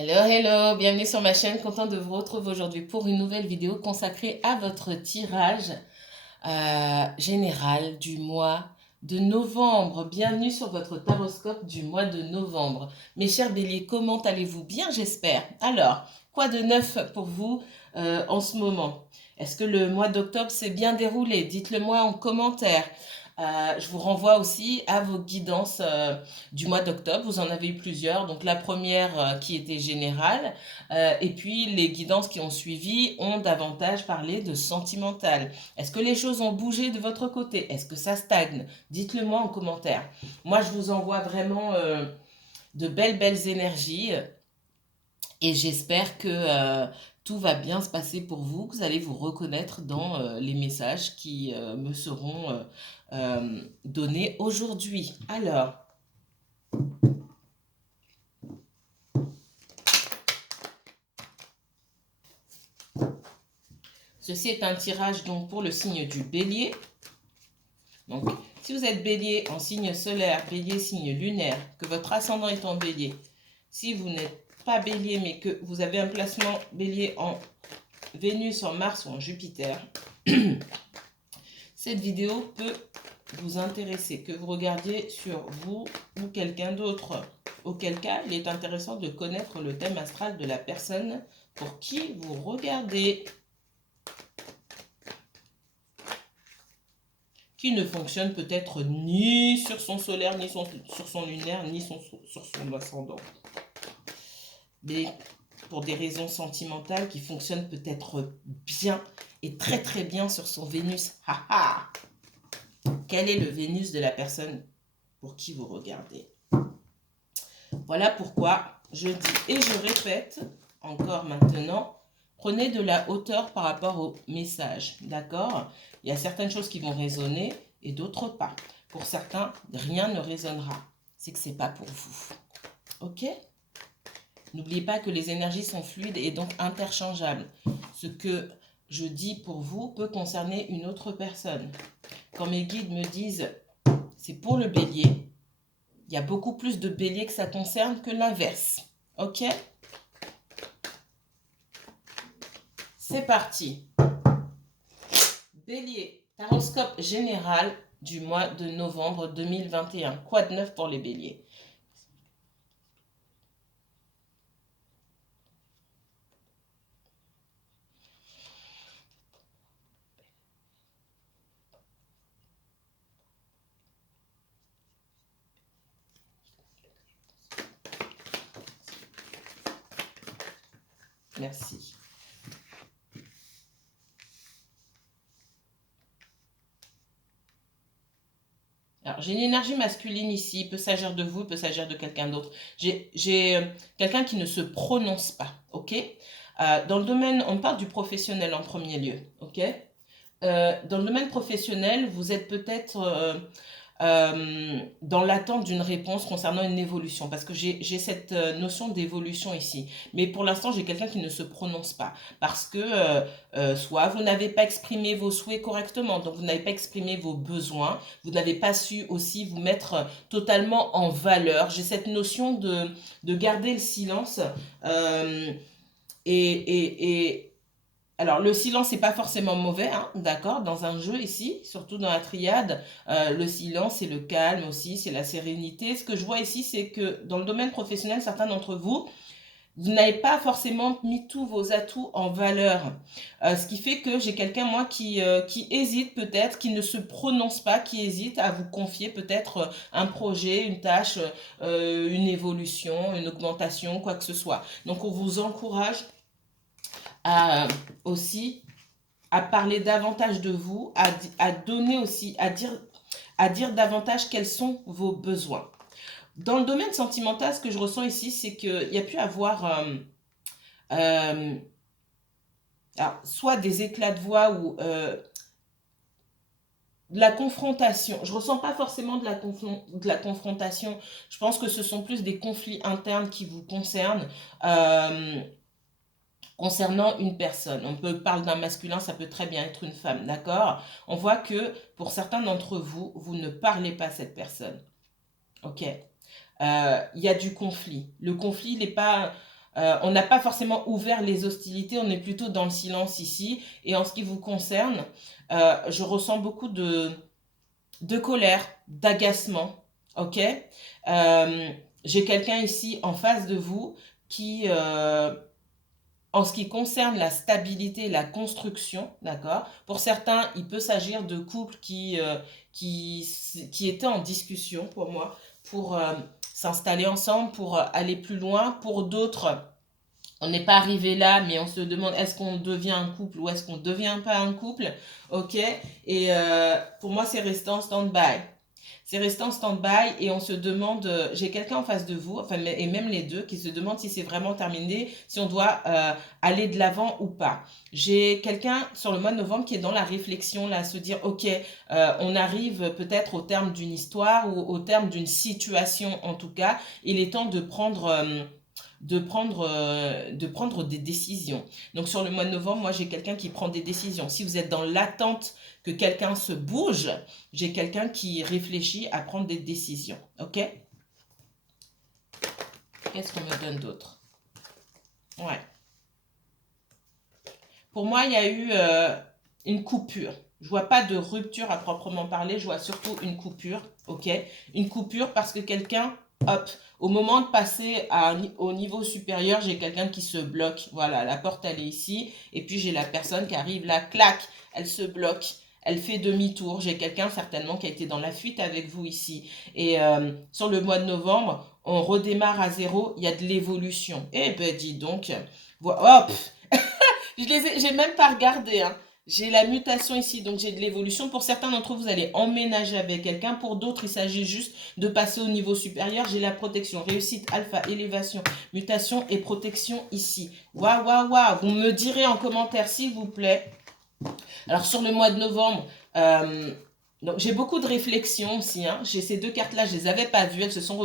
Hello, hello, bienvenue sur ma chaîne, content de vous retrouver aujourd'hui pour une nouvelle vidéo consacrée à votre tirage général du mois de novembre. Bienvenue sur votre taroscope du mois de novembre. Mes chers béliers, comment allez-vous? Bien, j'espère. Alors, quoi de neuf pour vous en ce moment? Est-ce que le mois d'octobre s'est bien déroulé? Dites-le moi en commentaire. Je vous renvoie aussi à vos guidances du mois d'octobre. Vous en avez eu plusieurs. Donc la première qui était générale, et puis les guidances qui ont suivi ont davantage parlé de sentimental. Est-ce que les choses ont bougé de votre côté? Est-ce que ça stagne? Dites-le moi en commentaire. Moi, je vous envoie vraiment de belles énergies et j'espère que tout va bien se passer pour vous, que vous allez vous reconnaître dans les messages qui me seront donnés aujourd'hui. Alors, ceci est un tirage donc pour le signe du bélier. Donc, si vous êtes bélier en signe solaire, bélier signe lunaire, que votre ascendant est en bélier, si vous n'êtes pas bélier mais que vous avez un placement bélier en Vénus, en Mars ou en Jupiter, cette vidéo peut vous intéresser, que vous regardiez sur vous ou quelqu'un d'autre. Auquel cas, il est intéressant de connaître le thème astral de la personne pour qui vous regardez, qui ne fonctionne peut-être ni sur son solaire, ni sur son lunaire, ni sur son ascendant. Mais pour des raisons sentimentales qui fonctionnent peut-être bien et très bien sur son Vénus. Quel est le Vénus de la personne pour qui vous regardez? Voilà pourquoi je dis et je répète encore maintenant, prenez de la hauteur par rapport au message, d'accord? Il y a certaines choses qui vont résonner et d'autres pas. Pour certains, rien ne résonnera. C'est que ce n'est pas pour vous. Ok? N'oubliez pas que les énergies sont fluides et donc interchangeables. Ce que je dis pour vous peut concerner une autre personne. Quand mes guides me disent c'est pour le bélier, il y a beaucoup plus de béliers que ça concerne que l'inverse. Ok? C'est parti. Bélier, taroscope général du mois de novembre 2021. Quoi de neuf pour les béliers? Merci. Alors, j'ai une énergie masculine ici, il peut s'agir de vous, il peut s'agir de quelqu'un d'autre. J'ai quelqu'un qui ne se prononce pas, ok? Dans le domaine, on parle du professionnel en premier lieu, ok? Dans le domaine professionnel, vous êtes peut-être dans l'attente d'une réponse concernant une évolution, parce que j'ai cette notion d'évolution ici. Mais pour l'instant, j'ai quelqu'un qui ne se prononce pas, parce que soit vous n'avez pas exprimé vos souhaits correctement, donc vous n'avez pas exprimé vos besoins, vous n'avez pas su aussi vous mettre totalement en valeur. J'ai cette notion de garder le silence euh, et alors, le silence n'est pas forcément mauvais, hein, d'accord, dans un jeu ici, surtout dans la triade, le silence, c'est le calme aussi, c'est la sérénité. Ce que je vois ici, c'est que dans le domaine professionnel, certains d'entre vous, vous n'avez pas forcément mis tous vos atouts en valeur. Ce qui fait que j'ai quelqu'un, moi, qui hésite peut-être, qui ne se prononce pas, qui hésite à vous confier peut-être un projet, une tâche, une évolution, une augmentation, quoi que ce soit. Donc, on vous encourage à aussi à parler davantage de vous, à donner aussi, à dire davantage quels sont vos besoins. Dans le domaine sentimental, ce que je ressens ici, c'est qu'il y a pu avoir euh, alors, soit des éclats de voix ou de la confrontation. Je ressens pas forcément de la confrontation. Je pense que ce sont plus des conflits internes qui vous concernent. Concernant une personne. On peut parler d'un masculin, ça peut très bien être une femme, d'accord? On voit que pour certains d'entre vous, vous ne parlez pas à cette personne, ok? Il y a du conflit. Le conflit n'est pas On n'a pas forcément ouvert les hostilités, on est plutôt dans le silence ici. Et en ce qui vous concerne, je ressens beaucoup de colère, d'agacement, ok? J'ai quelqu'un ici en face de vous qui, en ce qui concerne la stabilité et la construction, d'accord? Pour certains, il peut s'agir de couples qui étaient en discussion pour moi, pour s'installer ensemble, pour aller plus loin. Pour d'autres, on n'est pas arrivé là, mais on se demande est-ce qu'on devient un couple ou est-ce qu'on ne devient pas un couple, ok? Et pour moi, c'est resté en stand-by. C'est resté en stand-by et on se demande, j'ai quelqu'un en face de vous, enfin, et même les deux, qui se demandent si c'est vraiment terminé, si on doit aller de l'avant ou pas. J'ai quelqu'un sur le mois de novembre qui est dans la réflexion, là, à se dire, ok, on arrive peut-être au terme d'une histoire ou au terme d'une situation en tout cas, il est temps de prendre des décisions. Donc sur le mois de novembre, moi j'ai quelqu'un qui prend des décisions. Si vous êtes dans l'attente que quelqu'un se bouge, j'ai quelqu'un qui réfléchit à prendre des décisions. Ok? Qu'est-ce qu'on me donne d'autre? Ouais. Pour moi, il y a eu une coupure. Je vois pas de rupture à proprement parler, je vois surtout une coupure, ok? Une coupure parce que quelqu'un, hop, au moment de passer au niveau supérieur, j'ai quelqu'un qui se bloque. Voilà, la porte, elle est ici. Et puis, j'ai la personne qui arrive là, clac, elle se bloque. Elle fait demi-tour. J'ai quelqu'un certainement qui a été dans la fuite avec vous ici. Et sur le mois de novembre, on redémarre à zéro. Il y a de l'évolution. Eh ben, dis donc. Hop, j'ai même pas regardé, hein. J'ai la mutation ici, donc j'ai de l'évolution. Pour certains d'entre vous, vous allez emménager avec quelqu'un. Pour d'autres, il s'agit juste de passer au niveau supérieur. J'ai la protection, réussite, alpha, élévation, mutation et protection ici. Waouh, waouh, waouh. Vous me direz en commentaire, s'il vous plaît. Alors, sur le mois de novembre, donc j'ai beaucoup de réflexions aussi, hein. J'ai ces deux cartes-là, je les avais pas vues, elles se sont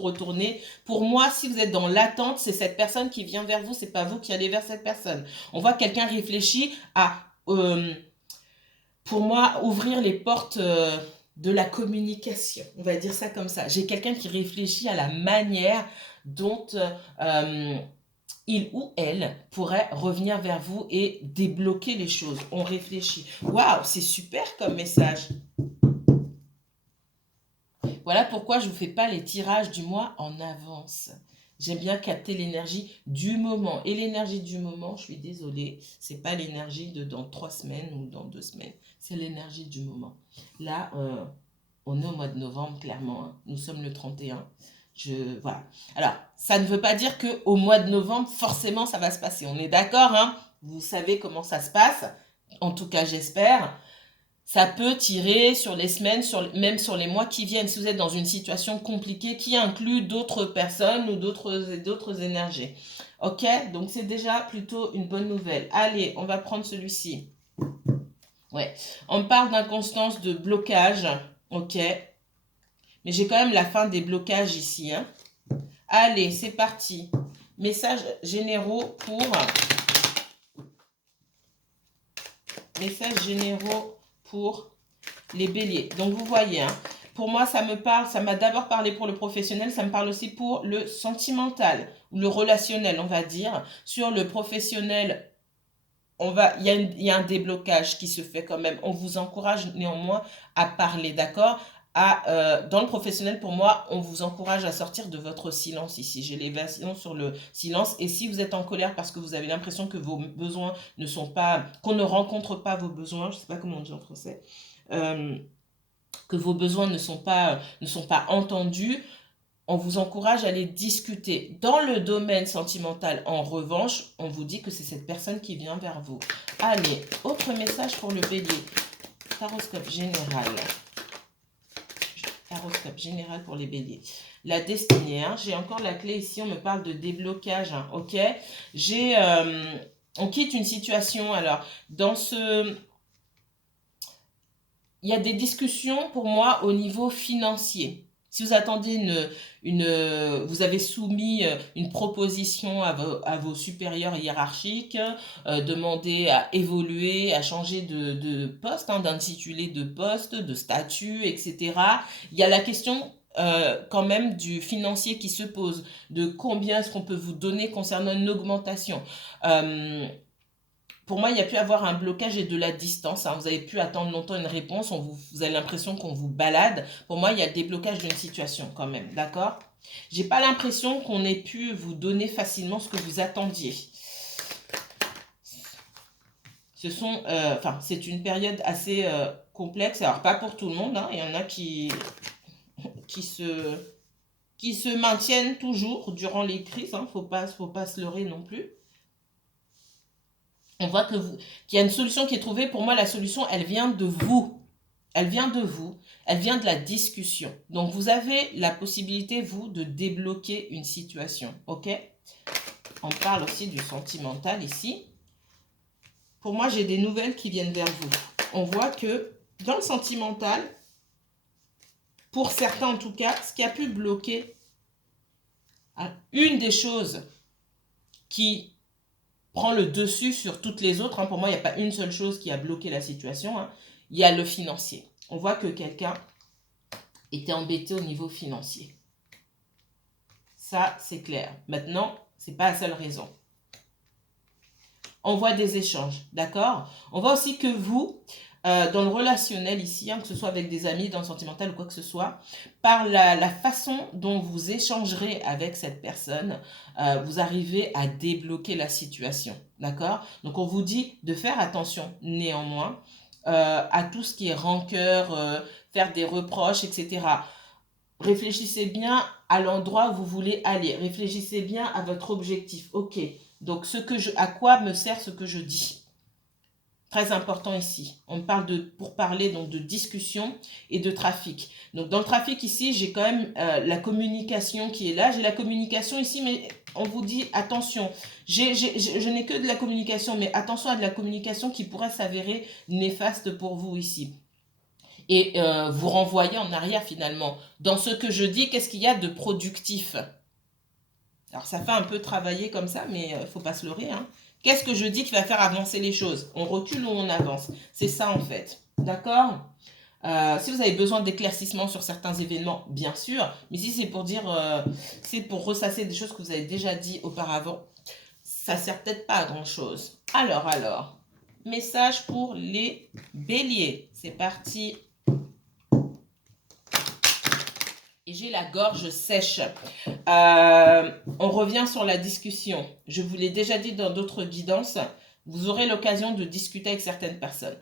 retournées. Pour moi, si vous êtes dans l'attente, c'est cette personne qui vient vers vous, c'est pas vous qui allez vers cette personne. On voit que quelqu'un réfléchit à, pour moi, ouvrir les portes de la communication. On va dire ça comme ça. J'ai quelqu'un qui réfléchit à la manière dont il ou elle pourrait revenir vers vous et débloquer les choses. On réfléchit. Waouh, c'est super comme message. Voilà pourquoi je ne vous fais pas les tirages du mois en avance. J'aime bien capter l'énergie du moment. Et l'énergie du moment, je suis désolée, c'est pas l'énergie de dans 3 semaines ou dans 2 semaines. C'est l'énergie du moment. Là, on est au mois de novembre, clairement, hein. Nous sommes le 31. Voilà. Alors, ça ne veut pas dire qu'au mois de novembre, forcément, ça va se passer. On est d'accord, hein? Vous savez comment ça se passe. En tout cas, j'espère. Ça peut tirer sur les semaines, même sur les mois qui viennent. Si vous êtes dans une situation compliquée qui inclut d'autres personnes ou d'autres énergies. Ok? Donc, c'est déjà plutôt une bonne nouvelle. Allez, on va prendre celui-ci. Ouais. On parle d'inconstance, de blocage. Ok? Mais j'ai quand même la fin des blocages ici, hein. Allez, c'est parti. Messages généraux pour... Messages généraux pour les béliers. Donc, vous voyez, hein, pour moi, ça m'a d'abord parlé pour le professionnel, ça me parle aussi pour le sentimental, ou le relationnel, on va dire. Sur le professionnel, il y a un déblocage qui se fait quand même. On vous encourage néanmoins à parler, d'accord? Dans le professionnel, pour moi, on vous encourage à sortir de votre silence ici. J'ai l'évasion sur le silence. Et si vous êtes en colère parce que vous avez l'impression que vos besoins ne sont pas, qu'on ne rencontre pas vos besoins, je ne sais pas comment on dit en français, que vos besoins ne sont pas entendus, on vous encourage à les discuter. Dans le domaine sentimental, en revanche, on vous dit que c'est cette personne qui vient vers vous. Allez, autre message pour le bélier. Taroscope général. Taroscope général pour les béliers. La destinée, hein. J'ai encore la clé ici, on me parle de déblocage, hein. Ok. On quitte une situation, alors, il y a des discussions pour moi au niveau financier. Si vous attendez vous avez soumis une proposition à vos supérieurs hiérarchiques, demandé à évoluer, à changer de poste, hein, d'intitulé de poste, de statut, etc. Il y a la question quand même du financier qui se pose, de combien est-ce qu'on peut vous donner concernant une augmentation. Euh, pour moi, il y a pu avoir un blocage et de la distance, hein. Vous avez pu attendre longtemps une réponse, vous avez l'impression qu'on vous balade. Pour moi, il y a le déblocage d'une situation quand même, d'accord? J'ai pas l'impression qu'on ait pu vous donner facilement ce que vous attendiez. C'est une période assez complexe. Alors, pas pour tout le monde, hein. Il y en a qui se, qui se maintiennent toujours durant les crises, hein. Faut pas se leurrer non plus. On voit qu'il y a une solution qui est trouvée. Pour moi, la solution, elle vient de vous. Elle vient de vous. Elle vient de la discussion. Donc, vous avez la possibilité, vous, de débloquer une situation. OK? On parle aussi du sentimental ici. Pour moi, j'ai des nouvelles qui viennent vers vous. On voit que dans le sentimental, pour certains en tout cas, ce qui a pu bloquer, une des choses qui prend le dessus sur toutes les autres, hein, pour moi, il n'y a pas une seule chose qui a bloqué la situation, hein, il y a le financier. On voit que quelqu'un était embêté au niveau financier. Ça, c'est clair. Maintenant, ce n'est pas la seule raison. On voit des échanges, d'accord? On voit aussi que vous, dans le relationnel ici, hein, que ce soit avec des amis, dans le sentimental ou quoi que ce soit, par la façon dont vous échangerez avec cette personne, vous arrivez à débloquer la situation, d'accord? Donc, on vous dit de faire attention, néanmoins, à tout ce qui est rancœur, faire des reproches, etc. Réfléchissez bien à l'endroit où vous voulez aller. Réfléchissez bien à votre objectif. Ok, donc à quoi me sert ce que je dis? Très important ici. On parle pour parler donc de discussion et de trafic. Donc dans le trafic ici, j'ai quand même la communication qui est là. J'ai la communication ici, mais on vous dit attention. Je n'ai que de la communication, mais attention à de la communication qui pourrait s'avérer néfaste pour vous ici. Et vous renvoyer en arrière finalement. Dans ce que je dis, qu'est-ce qu'il y a de productif? Alors ça fait un peu travailler comme ça, mais il ne faut pas se leurrer, hein. Qu'est-ce que je dis qui va faire avancer les choses? On recule ou on avance? C'est ça en fait. D'accord? Si vous avez besoin d'éclaircissement sur certains événements, bien sûr, mais si c'est pour dire, c'est pour ressasser des choses que vous avez déjà dit auparavant, ça ne sert peut-être pas à grand-chose. Alors, message pour les béliers. C'est parti. Et j'ai la gorge sèche. On revient sur la discussion. Je vous l'ai déjà dit dans d'autres guidances, vous aurez l'occasion de discuter avec certaines personnes,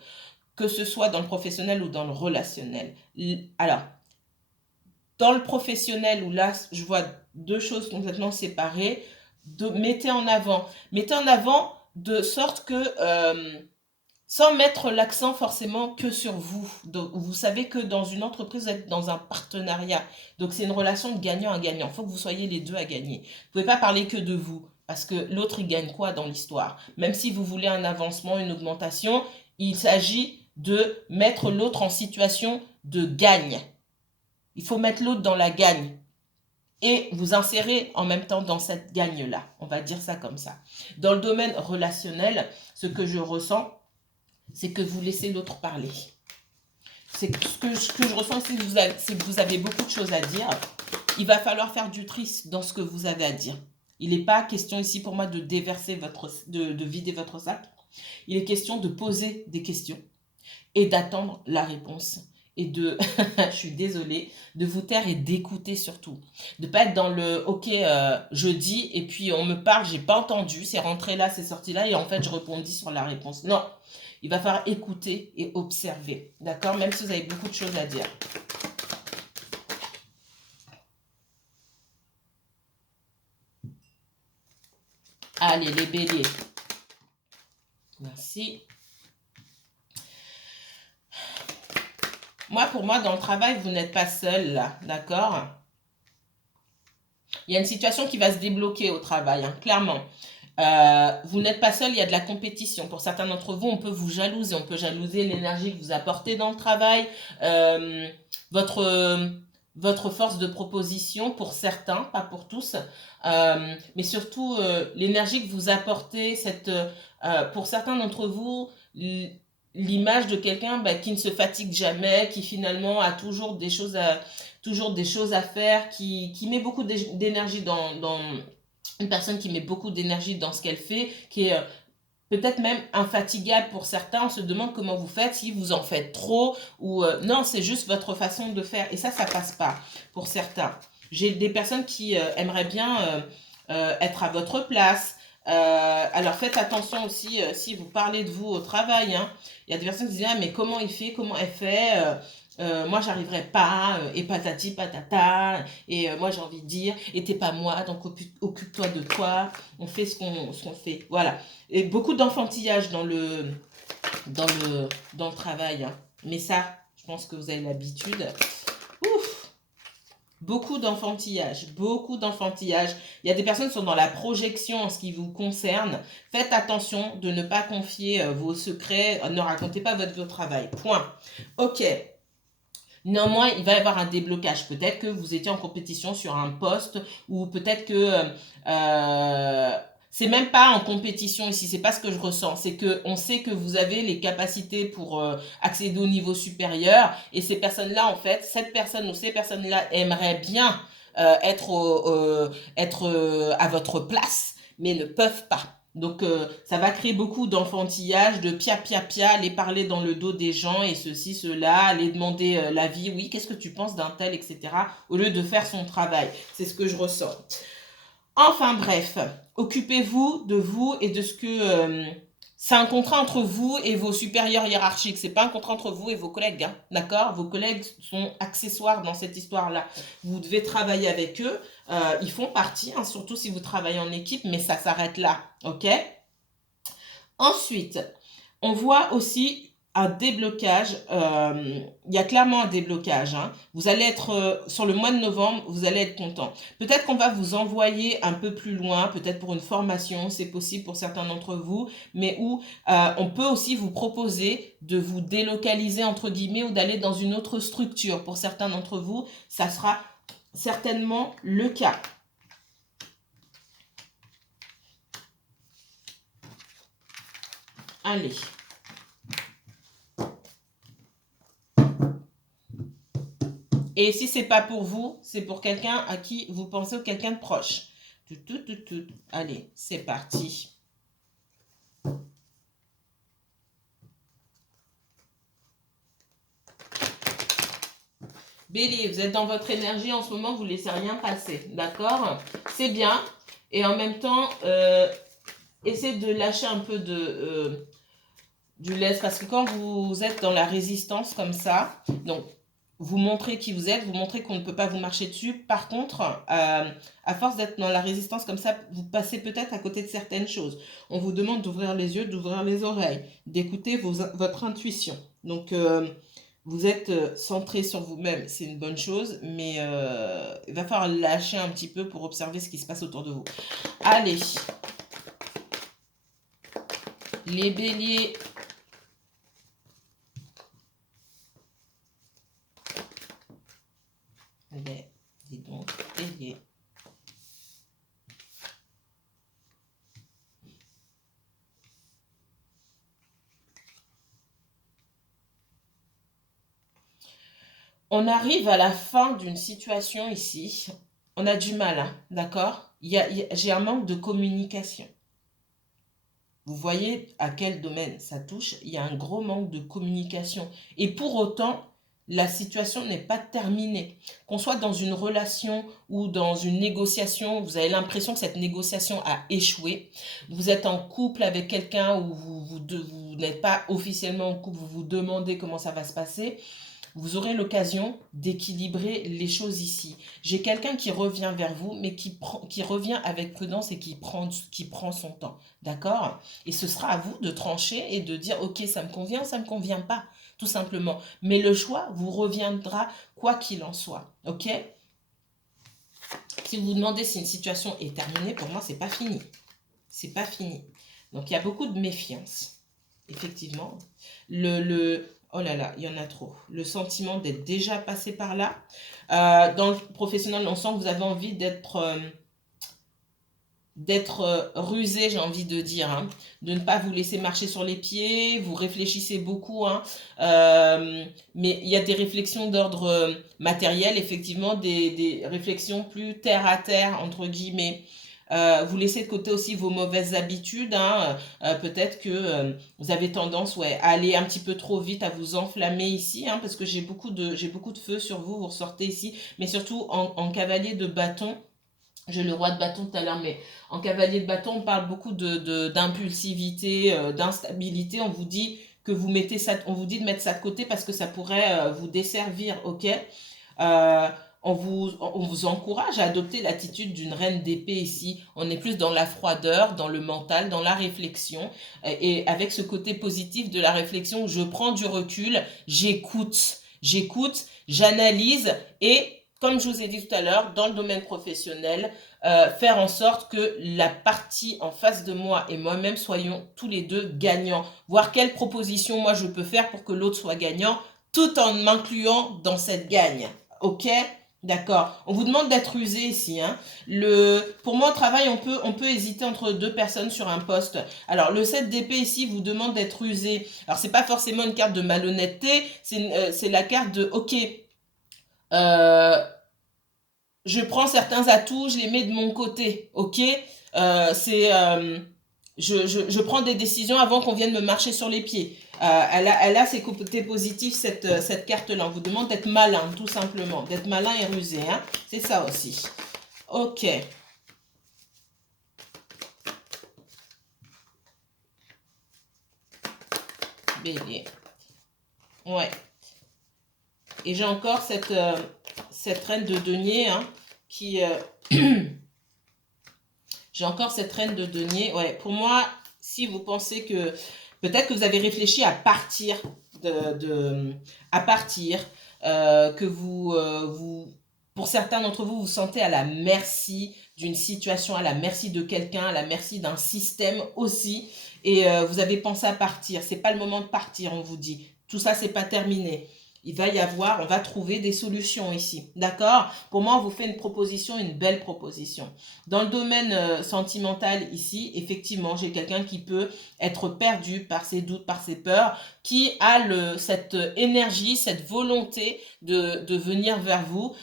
que ce soit dans le professionnel ou dans le relationnel. Alors, dans le professionnel, où là, je vois deux choses complètement séparées, mettez en avant de sorte que sans mettre l'accent forcément que sur vous. Donc, vous savez que dans une entreprise, vous êtes dans un partenariat. Donc, c'est une relation de gagnant à gagnant. Il faut que vous soyez les deux à gagner. Vous ne pouvez pas parler que de vous, parce que l'autre, il gagne quoi dans l'histoire? Même si vous voulez un avancement, une augmentation, il s'agit de mettre l'autre en situation de gagne. Il faut mettre l'autre dans la gagne. Et vous insérer en même temps dans cette gagne-là. On va dire ça comme ça. Dans le domaine relationnel, ce que je ressens, c'est que vous laissez l'autre parler. Ce que je ressens, c'est que vous avez beaucoup de choses à dire. Il va falloir faire du tri dans ce que vous avez à dire. Il n'est pas question ici pour moi de déverser de vider votre sac. Il est question de poser des questions et d'attendre la réponse. Et je suis désolée, de vous taire et d'écouter surtout. De ne pas être dans le, ok, je dis et puis on me parle, j'ai pas entendu, c'est rentré là, c'est sorti là et en fait je répondis sur la réponse. Non, il va falloir écouter et observer, d'accord? Même si vous avez beaucoup de choses à dire. Allez, les béliers. Merci. Pour moi, dans le travail, vous n'êtes pas seul là, d'accord? Il y a une situation qui va se débloquer au travail, hein, clairement. Vous n'êtes pas seul, il y a de la compétition. Pour certains d'entre vous, on peut vous jalouser. On peut jalouser l'énergie que vous apportez dans le travail, votre force de proposition pour certains, pas pour tous, mais surtout l'énergie que vous apportez, pour certains d'entre vous, l'image de quelqu'un qui ne se fatigue jamais, qui finalement a toujours des choses toujours des choses à faire, qui met beaucoup d'énergie dans une personne qui met beaucoup d'énergie dans ce qu'elle fait, qui est peut-être même infatigable pour certains. On se demande comment vous faites, si vous en faites trop ou non, c'est juste votre façon de faire. Et ça passe pas pour certains. J'ai des personnes qui aimeraient bien être à votre place. Alors faites attention aussi si vous parlez de vous au travail. Hein. Il y a des personnes qui disent ah, mais comment il fait, comment elle fait moi j'arriverai pas et patati patata et moi j'ai envie de dire et t'es pas moi donc occupe-toi de toi, on fait ce qu'on fait, voilà. Et beaucoup d'enfantillage dans le travail, hein. Mais ça je pense que vous avez l'habitude. Ouf, beaucoup d'enfantillage, beaucoup d'enfantillage. Il y a des personnes qui sont dans la projection en ce qui vous concerne. Faites attention de ne pas confier vos secrets, ne racontez pas votre vie au travail, point. Ok. Néanmoins, il va y avoir un déblocage. Peut-être que vous étiez en compétition sur un poste ou peut-être que c'est même pas en compétition ici. C'est pas ce que je ressens. C'est que on sait que vous avez les capacités pour accéder au niveau supérieur et ces personnes-là, en fait, cette personne ou ces personnes-là aimeraient bien être à votre place, mais ne peuvent pas. Donc, ça va créer beaucoup d'enfantillage, de pia, aller parler dans le dos des gens et ceci, cela, aller demander l'avis, oui, qu'est-ce que tu penses d'un tel, etc., au lieu de faire son travail. C'est ce que je ressens. Enfin bref, occupez-vous de vous et de ce que... c'est un contrat entre vous et vos supérieurs hiérarchiques. C'est pas un contrat entre vous et vos collègues, hein, d'accord? Vos collègues sont accessoires dans cette histoire-là. Vous devez travailler avec eux. Ils font partie, hein, surtout si vous travaillez en équipe, mais ça s'arrête là, ok? Ensuite, on voit aussi un déblocage. Il y a clairement un déblocage. Hein. Vous allez être, sur le mois de novembre, vous allez être content. Peut-être qu'on va vous envoyer un peu plus loin, peut-être pour une formation, c'est possible pour certains d'entre vous, mais où on peut aussi vous proposer de vous délocaliser, entre guillemets, ou d'aller dans une autre structure. Pour certains d'entre vous, ça sera certainement le cas. Allez. Et si c'est pas pour vous, c'est pour quelqu'un à qui vous pensez ou quelqu'un de proche. Allez, c'est parti. Bélier, vous êtes dans votre énergie en ce moment, vous ne laissez rien passer, d'accord? C'est bien. Et en même temps, essayez de lâcher un peu du lest, parce que quand vous êtes dans la résistance comme ça, donc vous montrez qui vous êtes, vous montrez qu'on ne peut pas vous marcher dessus. Par contre, à force d'être dans la résistance comme ça, vous passez peut-être à côté de certaines choses. On vous demande d'ouvrir les yeux, d'ouvrir les oreilles, d'écouter votre intuition. Donc, vous êtes centré sur vous-même, c'est une bonne chose, mais il va falloir lâcher un petit peu pour observer ce qui se passe autour de vous. Allez, les béliers. Allez, dis donc, bélier. On arrive à la fin d'une situation ici. On a du mal, hein, d'accord? J'ai un manque de communication. Vous voyez à quel domaine ça touche? Il y a un gros manque de communication. Et pour autant, la situation n'est pas terminée. Qu'on soit dans une relation ou dans une négociation, vous avez l'impression que cette négociation a échoué. Vous êtes en couple avec quelqu'un ou vous n'êtes pas officiellement en couple, vous vous demandez comment ça va se passer. Vous aurez l'occasion d'équilibrer les choses ici. J'ai quelqu'un qui revient vers vous, mais qui revient avec prudence et qui prend son temps. D'accord? Et ce sera à vous de trancher et de dire, ok, ça me convient ou ça ne me convient pas, tout simplement. Mais le choix vous reviendra quoi qu'il en soit. Ok? Si vous vous demandez si une situation est terminée, pour moi, c'est pas fini. C'est pas fini. Donc, il y a beaucoup de méfiance. Effectivement. Oh là là, il y en a trop. Le sentiment d'être déjà passé par là. Dans le professionnel, on sent que vous avez envie d'être rusé, j'ai envie de dire, hein, de ne pas vous laisser marcher sur les pieds, vous réfléchissez beaucoup, hein, mais il y a des réflexions d'ordre matériel, effectivement, des réflexions plus terre à terre, entre guillemets. Vous laissez de côté aussi vos mauvaises habitudes, hein, peut-être que vous avez tendance, ouais, à aller un petit peu trop vite, à vous enflammer ici, hein, parce que j'ai beaucoup de feu sur vous, vous ressortez ici, mais surtout en cavalier de bâton. J'ai le roi de bâton tout à l'heure, mais en cavalier de bâton, on parle beaucoup d'impulsivité, d'instabilité. On vous dit que vous mettez ça, on vous dit de mettre ça de côté parce que ça pourrait vous desservir, ok? Euh, on vous encourage à adopter l'attitude d'une reine d'épée ici. On est plus dans la froideur, dans le mental, dans la réflexion. Et avec ce côté positif de la réflexion, je prends du recul, j'écoute, j'analyse et comme je vous ai dit tout à l'heure, dans le domaine professionnel, faire en sorte que la partie en face de moi et moi-même soyons tous les deux gagnants. Voir quelle proposition moi je peux faire pour que l'autre soit gagnant, tout en m'incluant dans cette gagne. Ok? D'accord. On vous demande d'être rusé ici, hein. Pour moi, au travail, on peut hésiter entre deux personnes sur un poste. Alors, le 7 d'épée ici vous demande d'être rusé. Alors, c'est pas forcément une carte de malhonnêteté, c'est la carte de, ok, euh, je prends certains atouts, je les mets de mon côté, ok? C'est, je prends des décisions avant qu'on vienne me marcher sur les pieds. Elle a ses côtés positifs, cette carte-là. On vous demande d'être malin, tout simplement. D'être malin et rusé, hein? C'est ça aussi. Ok. Bélier. Ouais. Et j'ai encore cette reine de denier, hein, qui... j'ai encore cette reine de denier. Ouais, pour moi, si vous pensez que... Peut-être que vous avez réfléchi à partir à partir, que pour certains d'entre vous, vous sentez à la merci d'une situation, à la merci de quelqu'un, à la merci d'un système aussi, et vous avez pensé à partir. C'est pas le moment de partir, on vous dit. Tout ça, c'est pas terminé. On va trouver des solutions ici. D'accord? Pour moi, on vous fait une proposition, une belle proposition. Dans le domaine sentimental ici, effectivement, j'ai quelqu'un qui peut être perdu par ses doutes, par ses peurs, qui a cette énergie, cette volonté de venir vers vous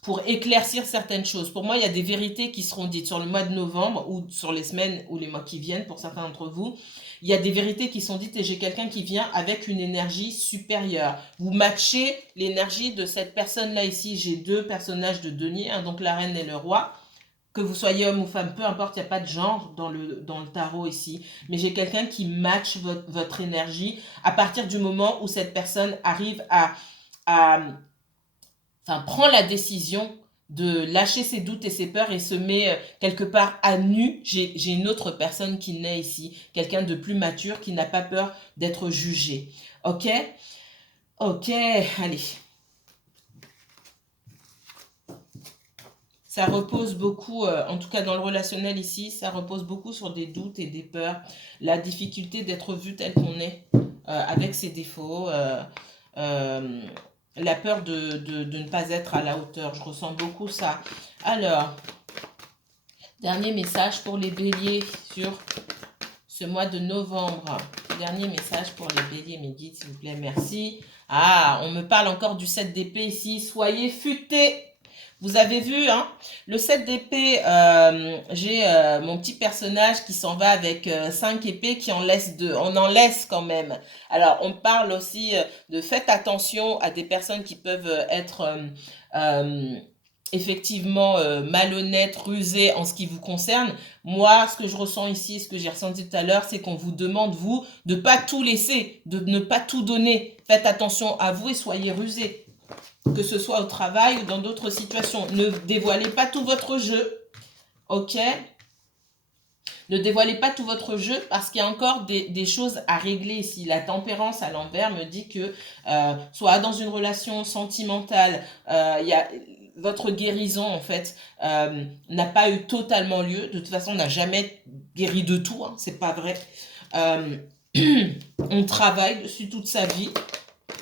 pour éclaircir certaines choses. Pour moi, il y a des vérités qui seront dites sur le mois de novembre ou sur les semaines ou les mois qui viennent pour certains d'entre vous. Il y a des vérités qui sont dites et j'ai quelqu'un qui vient avec une énergie supérieure. Vous matchez l'énergie de cette personne-là ici. J'ai deux personnages de denier, hein, donc la reine et le roi. Que vous soyez homme ou femme, peu importe, il n'y a pas de genre dans le tarot ici. Mais j'ai quelqu'un qui match votre énergie à partir du moment où cette personne arrive enfin, prend la décision de lâcher ses doutes et ses peurs et se met quelque part à nu. J'ai une autre personne qui naît ici, quelqu'un de plus mature qui n'a pas peur d'être jugé. Ok? Ok, allez. Ça repose beaucoup, en tout cas dans le relationnel ici, ça repose beaucoup sur des doutes et des peurs. La difficulté d'être vu tel qu'on est, avec ses défauts, euh, la peur de ne pas être à la hauteur. Je ressens beaucoup ça. Alors, dernier message pour les béliers sur ce mois de novembre. Dernier message pour les béliers, mes guides, s'il vous plaît, merci. Ah, on me parle encore du 7 d'épée ici. Soyez futés. Vous avez vu, hein, le 7 d'épée, j'ai mon petit personnage qui s'en va avec 5 épées qui en laisse 2. On en laisse quand même. Alors, on parle aussi de faites attention à des personnes qui peuvent être euh, effectivement malhonnêtes, rusées en ce qui vous concerne. Moi, ce que je ressens ici, ce que j'ai ressenti tout à l'heure, c'est qu'on vous demande, vous, de ne pas tout laisser, de ne pas tout donner. Faites attention à vous et soyez rusés. Que ce soit au travail ou dans d'autres situations. Ne dévoilez pas tout votre jeu. Ok? Ne dévoilez pas tout votre jeu parce qu'il y a encore des choses à régler ici. La tempérance à l'envers me dit que soit dans une relation sentimentale, votre guérison en fait n'a pas eu totalement lieu. De toute façon, on n'a jamais guéri de tout, hein, c'est pas vrai. On travaille dessus toute sa vie.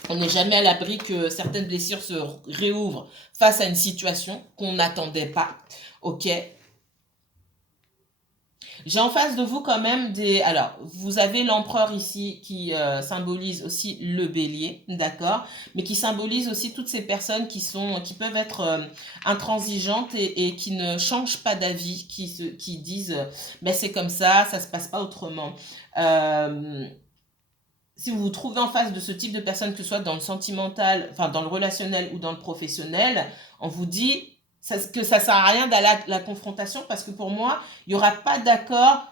On n'est jamais à l'abri que certaines blessures se réouvrent face à une situation qu'on n'attendait pas. Ok? J'ai en face de vous quand même des... Alors, vous avez l'empereur ici qui symbolise aussi le bélier, d'accord? Mais qui symbolise aussi toutes ces personnes qui peuvent être intransigeantes et qui ne changent pas d'avis, qui disent, ben c'est comme ça se passe pas autrement. Euh, si vous vous trouvez en face de ce type de personne, que ce soit dans le sentimental, enfin dans le relationnel ou dans le professionnel, on vous dit que ça sert à rien d'aller à la confrontation parce que pour moi, il n'y aura pas d'accord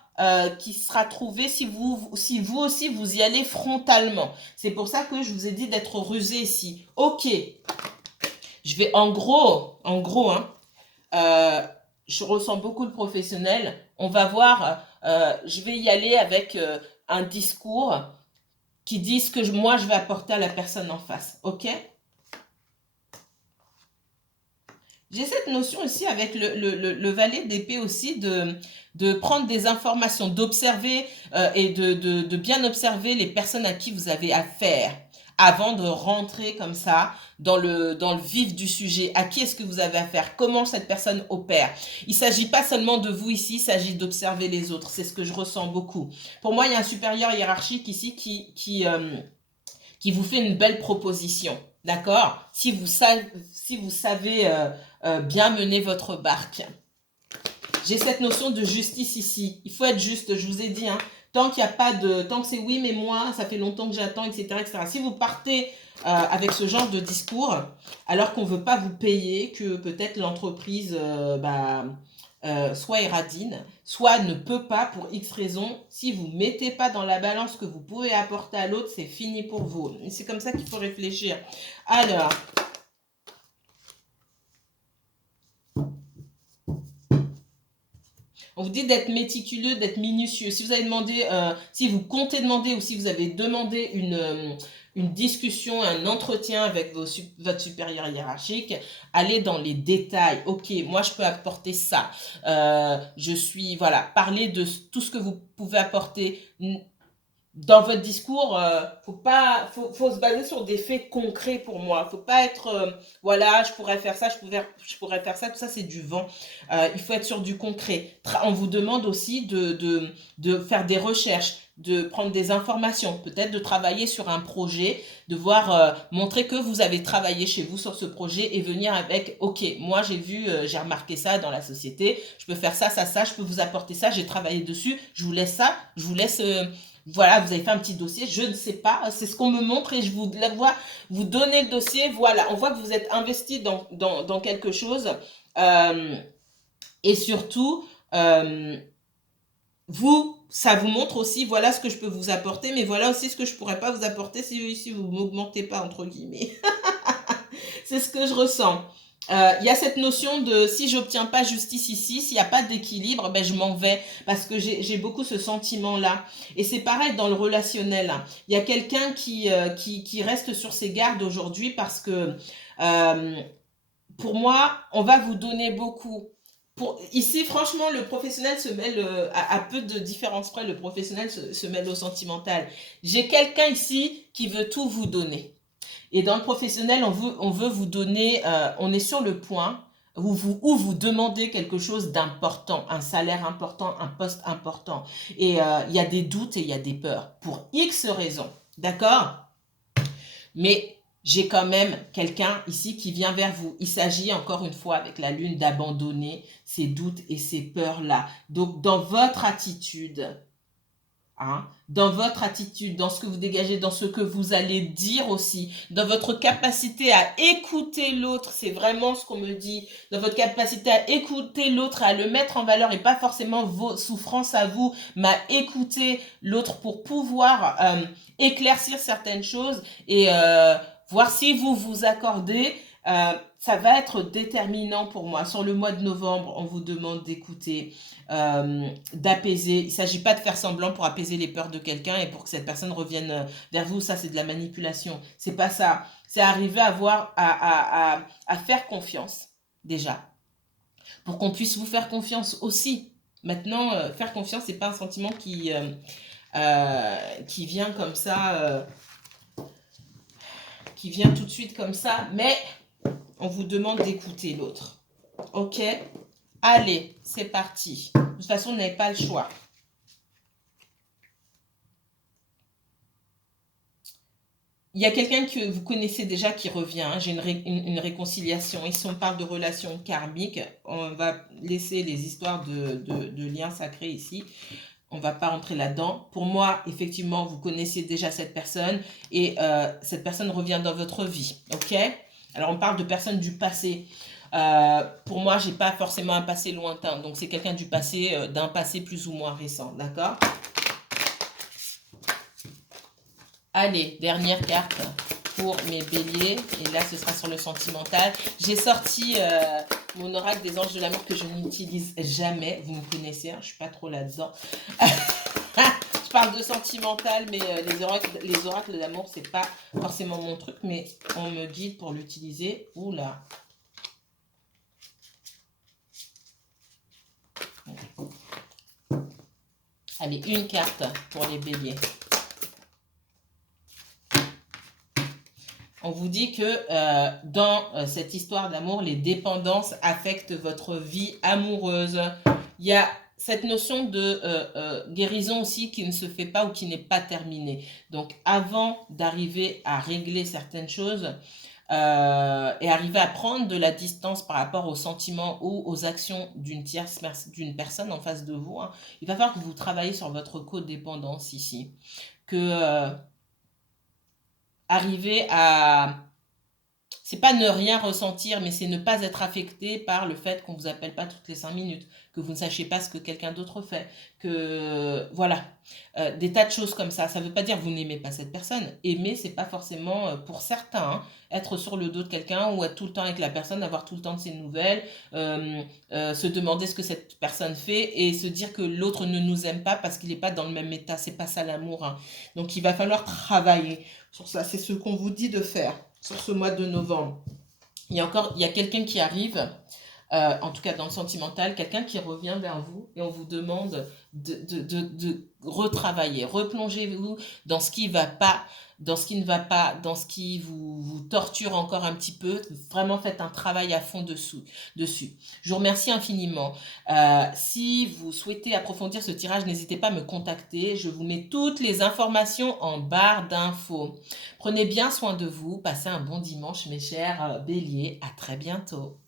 qui sera trouvé si vous aussi vous y allez frontalement. C'est pour ça que je vous ai dit d'être rusé ici. Ok, je vais en gros, hein, je ressens beaucoup le professionnel. On va voir, je vais y aller avec un discours qui disent que moi, je vais apporter à la personne en face. OK? J'ai cette notion aussi avec le valet d'épée aussi de prendre des informations, d'observer et de bien observer les personnes à qui vous avez affaire avant de rentrer comme ça dans le vif du sujet. À qui est-ce que vous avez affaire? Comment cette personne opère? Il ne s'agit pas seulement de vous ici, il s'agit d'observer les autres. C'est ce que je ressens beaucoup. Pour moi, il y a un supérieur hiérarchique ici qui vous fait une belle proposition. D'accord? Si vous savez bien mener votre barque. J'ai cette notion de justice ici. Il faut être juste, je vous ai dit, hein, tant que c'est oui, mais moi, ça fait longtemps que j'attends, etc., etc. Si vous partez avec ce genre de discours, alors qu'on ne veut pas vous payer, que peut-être l'entreprise soit éradine, soit ne peut pas pour X raison, si vous ne mettez pas dans la balance ce que vous pouvez apporter à l'autre, c'est fini pour vous. C'est comme ça qu'il faut réfléchir. Alors, on vous dit d'être méticuleux, d'être minutieux. Si vous avez demandé, si vous comptez demander ou si vous avez demandé une discussion, un entretien avec votre supérieur hiérarchique, allez dans les détails. Ok, moi je peux apporter ça. Voilà, parlez de tout ce que vous pouvez apporter. Dans votre discours, faut se baser sur des faits concrets pour moi. Faut pas être, voilà, je pourrais faire ça, je pourrais faire ça, tout ça c'est du vent. Il faut être sur du concret. On vous demande aussi de faire des recherches, de prendre des informations, peut-être de travailler sur un projet, de voir, montrer que vous avez travaillé chez vous sur ce projet et venir avec, ok, moi j'ai remarqué ça dans la société, je peux faire ça, je peux vous apporter ça, j'ai travaillé dessus, je vous laisse ça, je vous laisse voilà, vous avez fait un petit dossier, je ne sais pas, c'est ce qu'on me montre et je vous la vois, vous donnez le dossier, voilà, on voit que vous êtes investi dans quelque chose euh, et surtout, euh, ça vous montre aussi, voilà ce que je peux vous apporter, mais voilà aussi ce que je pourrais pas vous apporter si vous m'augmentez pas, entre guillemets. C'est ce que je ressens. Il y a cette notion de si j'obtiens pas justice ici, s'il n'y a pas d'équilibre, ben je m'en vais parce que j'ai beaucoup ce sentiment-là. Et c'est pareil dans le relationnel. Il y a quelqu'un qui reste sur ses gardes aujourd'hui parce que euh, pour moi, on va vous donner beaucoup. Ici, franchement, le professionnel se mêle à peu de différence près, le professionnel se mêle au sentimental. J'ai quelqu'un ici qui veut tout vous donner. Et dans le professionnel, on veut vous donner, on est sur le point où vous demandez quelque chose d'important, un salaire important, un poste important. Et il y a des doutes et il y a des peurs pour X raisons. D'accord? Mais j'ai quand même quelqu'un ici qui vient vers vous. Il s'agit encore une fois avec la lune d'abandonner ces doutes et ces peurs-là. Donc dans votre attitude, hein, dans votre attitude, dans ce que vous dégagez, dans ce que vous allez dire aussi, dans votre capacité à écouter l'autre, c'est vraiment ce qu'on me dit, dans votre capacité à écouter l'autre, à le mettre en valeur et pas forcément vos souffrances à vous, mais à écouter l'autre pour pouvoir éclaircir certaines choses et voir si vous vous accordez. Ça va être déterminant pour moi. Sur le mois de novembre, on vous demande d'écouter, d'apaiser. Il ne s'agit pas de faire semblant pour apaiser les peurs de quelqu'un et pour que cette personne revienne vers vous. Ça, c'est de la manipulation. C'est pas ça. C'est arriver à faire confiance, déjà, pour qu'on puisse vous faire confiance aussi. Maintenant, faire confiance, c'est pas un sentiment qui vient comme ça, qui vient tout de suite comme ça, mais on vous demande d'écouter l'autre. Ok? Allez, c'est parti. De toute façon, vous n'avez pas le choix. il y a quelqu'un que vous connaissez déjà qui revient, hein. J'ai une réconciliation. Ici, on parle de relations karmiques. On va laisser les histoires de liens sacrés ici. On va pas rentrer là-dedans. Pour moi, effectivement, vous connaissez déjà cette personne et cette personne revient dans votre vie. Ok? Alors, on parle de personnes du passé. Pour moi, j'ai pas forcément un passé lointain. Donc, c'est quelqu'un du passé, d'un passé plus ou moins récent. D'accord? Allez, dernière carte pour mes béliers. Et là, ce sera sur le sentimental. J'ai sorti mon oracle des anges de l'amour que je n'utilise jamais. Vous me connaissez, hein, je suis pas trop là-dedans. Je parle de sentimental, mais les oracles d'amour, c'est pas forcément mon truc, mais on me guide pour l'utiliser. Oula. Allez, une carte pour les béliers. On vous dit que dans cette histoire d'amour, les dépendances affectent votre vie amoureuse. Il y a cette notion de guérison aussi qui ne se fait pas ou qui n'est pas terminée. Donc avant d'arriver à régler certaines choses et arriver à prendre de la distance par rapport aux sentiments ou aux actions d'une personne en face de vous, hein, il va falloir que vous travaillez sur votre codépendance ici. Que arriver à... C'est pas ne rien ressentir, mais c'est ne pas être affecté par le fait qu'on vous appelle pas toutes les 5 minutes, que vous ne sachiez pas ce que quelqu'un d'autre fait, que voilà, des tas de choses comme ça. Ça veut pas dire que vous n'aimez pas cette personne. Aimer, c'est pas forcément pour certains, hein, être sur le dos de quelqu'un ou être tout le temps avec la personne, avoir tout le temps de ses nouvelles, se demander ce que cette personne fait et se dire que l'autre ne nous aime pas parce qu'il n'est pas dans le même état. C'est pas ça l'amour, hein. Donc il va falloir travailler sur ça. C'est ce qu'on vous dit de faire sur ce mois de novembre. Il y a quelqu'un qui arrive, en tout cas dans le sentimental, quelqu'un qui revient vers vous et on vous demande de retravailler, replongez-vous dans ce qui va pas, dans ce qui ne va pas, dans ce qui vous torture encore un petit peu. Vraiment faites un travail à fond dessus. Je vous remercie infiniment. Si vous souhaitez approfondir ce tirage, n'hésitez pas à me contacter. Je vous mets toutes les informations en barre d'infos. Prenez bien soin de vous. Passez un bon dimanche, mes chers béliers. À très bientôt.